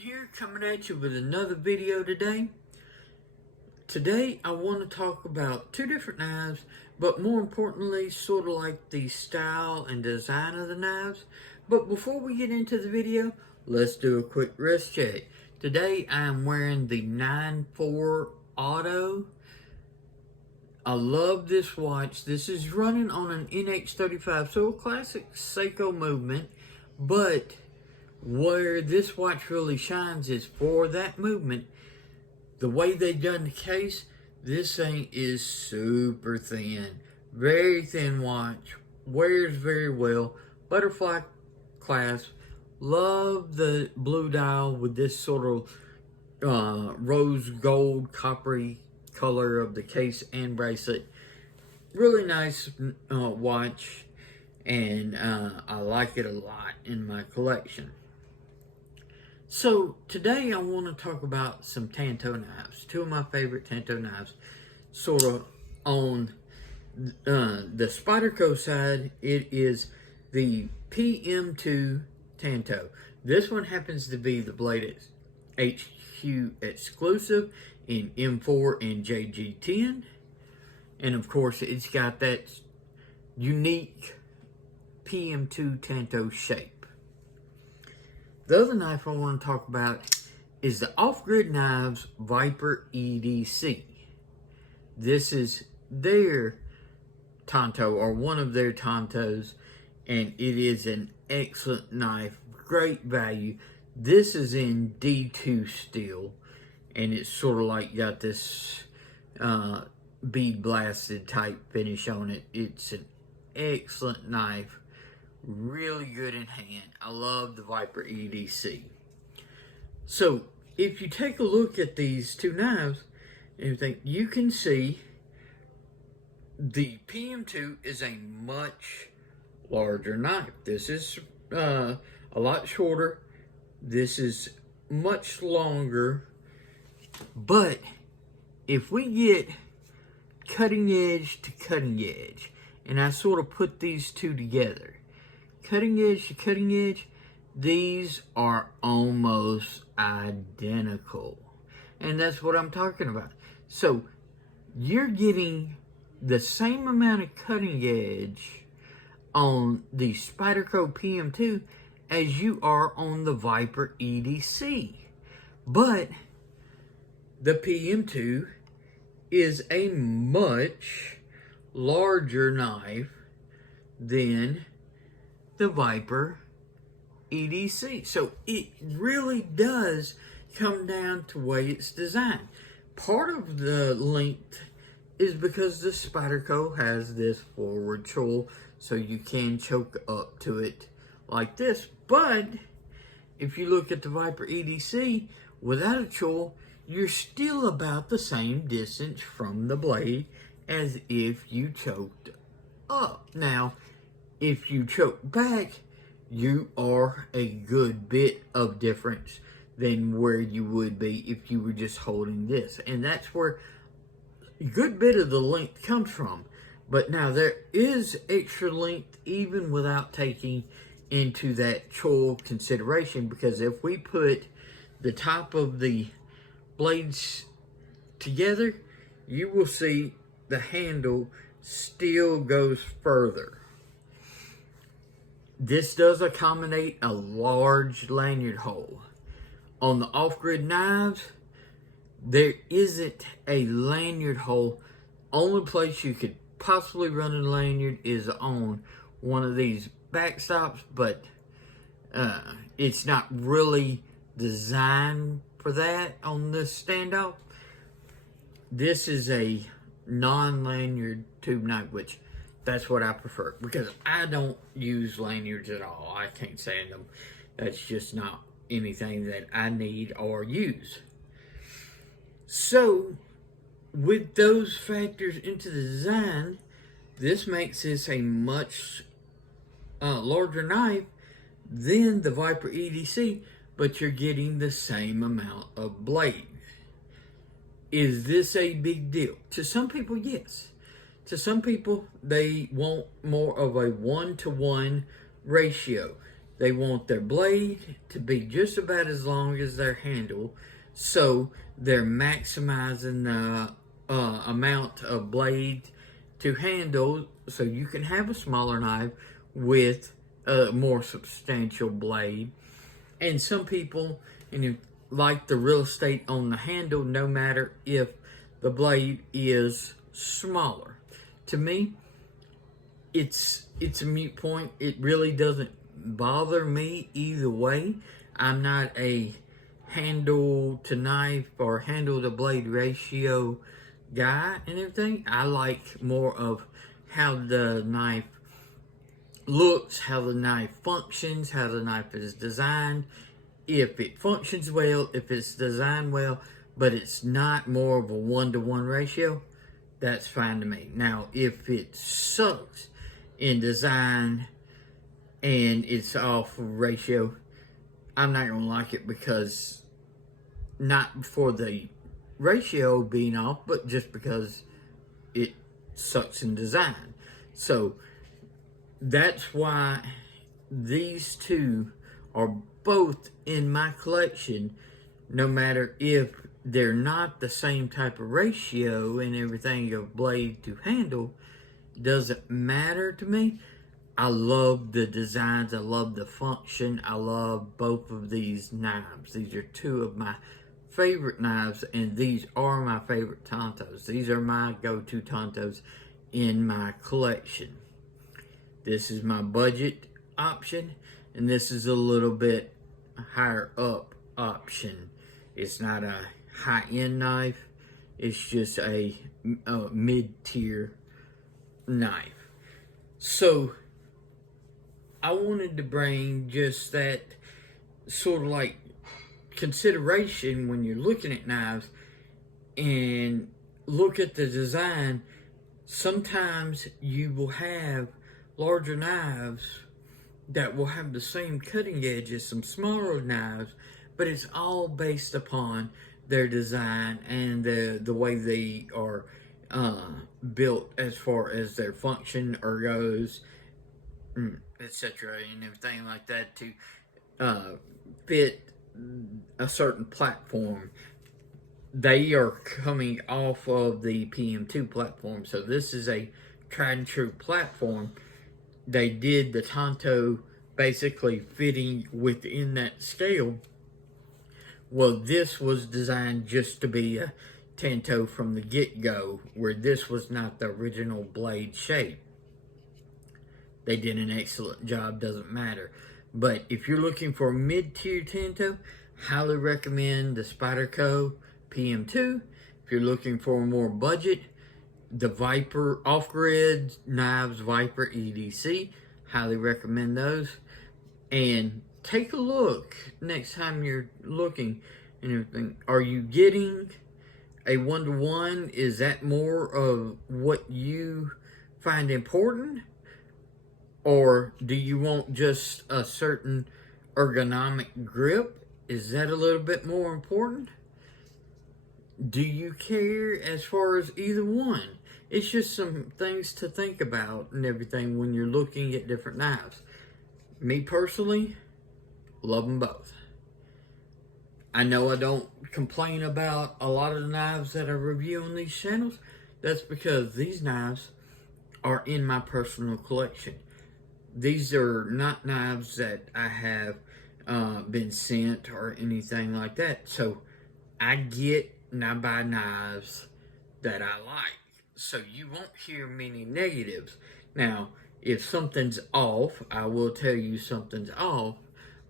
here coming at you with another video today. Today I want to talk about two different knives, but more importantly sort of like the style and design of the knives. But before we get into the video, let's do a quick wrist check. Today I am wearing the 9/4 Auto. I love this watch. This is running on an NH35, so a classic Seiko movement, but where this watch really shines is for that movement. The way they've done the case, this thing is super thin. Very thin watch. Wears very well. Butterfly clasp. Love the blue dial with this sort of rose gold coppery color of the case and bracelet. Really nice watch, and I like it a lot in my collection. So today I want to talk about some Tanto knives. Two of my favorite Tanto knives. Sort of on the Spyderco side, it is the PM2 Tanto. This one happens to be the blade HQ exclusive in M4 and JG10. And of course it's got that unique PM2 Tanto shape. The other knife I want to talk about is the Off-Grid Knives Viper EDC. This is their Tanto, or one of their Tantos, and it is an excellent knife, great value. This is in D2 steel, and it's sort of like got this bead blasted type finish on it. It's an excellent knife. Really good in hand. I love the Viper EDC. So if you take a look at these two knives, you can see the PM2 is a much larger knife. This is a lot shorter. This is much longer. But if we get cutting edge to cutting edge, and I sort of put these two together, cutting edge to cutting edge, these are almost identical. And that's what I'm talking about. So you're getting the same amount of cutting edge on the Spyderco PM2 as you are on the Viper EDC. But the PM2 is a much larger knife than the Viper EDC. So it really does come down to the way it's designed. Part of the length is because the Spyderco has this forward choil, so you can choke up to it like this. But if you look at the Viper EDC without a choil, you're still about the same distance from the blade as if you choked up. Now, if you choke back, you are a good bit of difference than where you would be if you were just holding this. And that's where a good bit of the length comes from. But now there is extra length even without taking into that choil consideration, because if we put the top of the blades together, you will see the handle still goes further. This does accommodate a large lanyard hole. On the Off-Grid knives, there isn't a lanyard hole. Only place you could possibly run a lanyard is on one of these backstops, but it's not really designed for that on this standoff. This is a non-lanyard tube knife, which that's what I prefer, because I don't use lanyards at all. I can't stand them. That's just not anything that I need or use. So with those factors into the design, this makes this a much larger knife than the Viper EDC, but you're getting the same amount of blade. Is this a big deal? To some people, yes. To some people, they want more of a 1-to-1 ratio. They want their blade to be just about as long as their handle, so they're maximizing the amount of blade to handle, so you can have a smaller knife with a more substantial blade. And some people, like the real estate on the handle, no matter if the blade is smaller. To me, it's a moot point. It really doesn't bother me either way. I'm not a handle to knife or handle to blade ratio guy and everything. I like more of how the knife looks, how the knife functions, how the knife is designed. If it functions well, if it's designed well, but it's not more of a 1-to-1 ratio, that's fine to me. Now, if it sucks in design and it's off ratio, I'm not going to like it, because not for the ratio being off, but just because it sucks in design. So that's why these two are both in my collection, no matter if they're not the same type of ratio and everything of blade to handle. Doesn't matter to me. I love the designs, I love the function, I love both of these knives. These are two of my favorite knives, and these are my favorite Tantos. These are my go-to Tantos in my collection. This is my budget option, and this is a little bit higher up option. It's not a high-end knife, it's just a mid-tier knife. So I wanted to bring just that sort of like consideration when you're looking at knives and look at the design. Sometimes you will have larger knives that will have the same cutting edge as some smaller knives, but it's all based upon their design and the way they are built as far as their function or goes, etc., and everything like that, to fit a certain platform. They are coming off of the PM2 platform, so this is a tried and true platform. They did the Tanto basically fitting within that scale. Well, this was designed just to be a Tanto from the get-go, where this was not the original blade shape. They did an excellent job, doesn't matter. But if you're looking for a mid-tier Tanto, highly recommend the Spyderco PM2. If you're looking for more budget, the Viper off-grid knives, Viper EDC, highly recommend those. And take a look next time you're looking and everything. Are you getting a 1-to-1? Is that more of what you find important? Or do you want just a certain ergonomic grip? Is that a little bit more important? Do you care as far as either one? It's just some things to think about and everything when you're looking at different knives. Me personally, love them both. I know I don't complain about a lot of the knives that I review on these channels. That's because these knives are in my personal collection. These are not knives that I have been sent or anything like that. So I get and I buy knives that I like. So you won't hear many negatives. Now, if something's off, I will tell you something's off.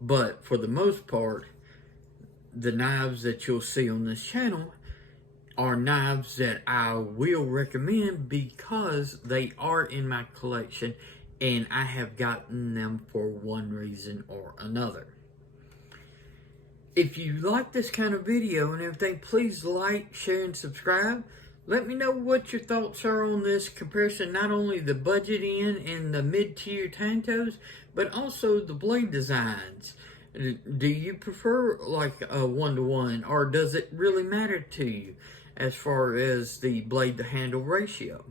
But for the most part, the knives that you'll see on this channel are knives that I will recommend because they are in my collection and I have gotten them for one reason or another. If you like this kind of video and everything, please like, share, and subscribe. Let me know what your thoughts are on this comparison, not only the budget end and the mid-tier Tantos, but also the blade designs. Do you prefer like a 1-to-1, or does it really matter to you as far as the blade to handle ratio?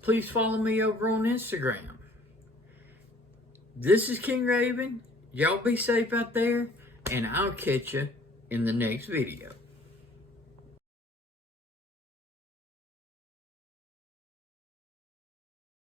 Please follow me over on Instagram. This is King Raven. Y'all be safe out there, and I'll catch you in the next video.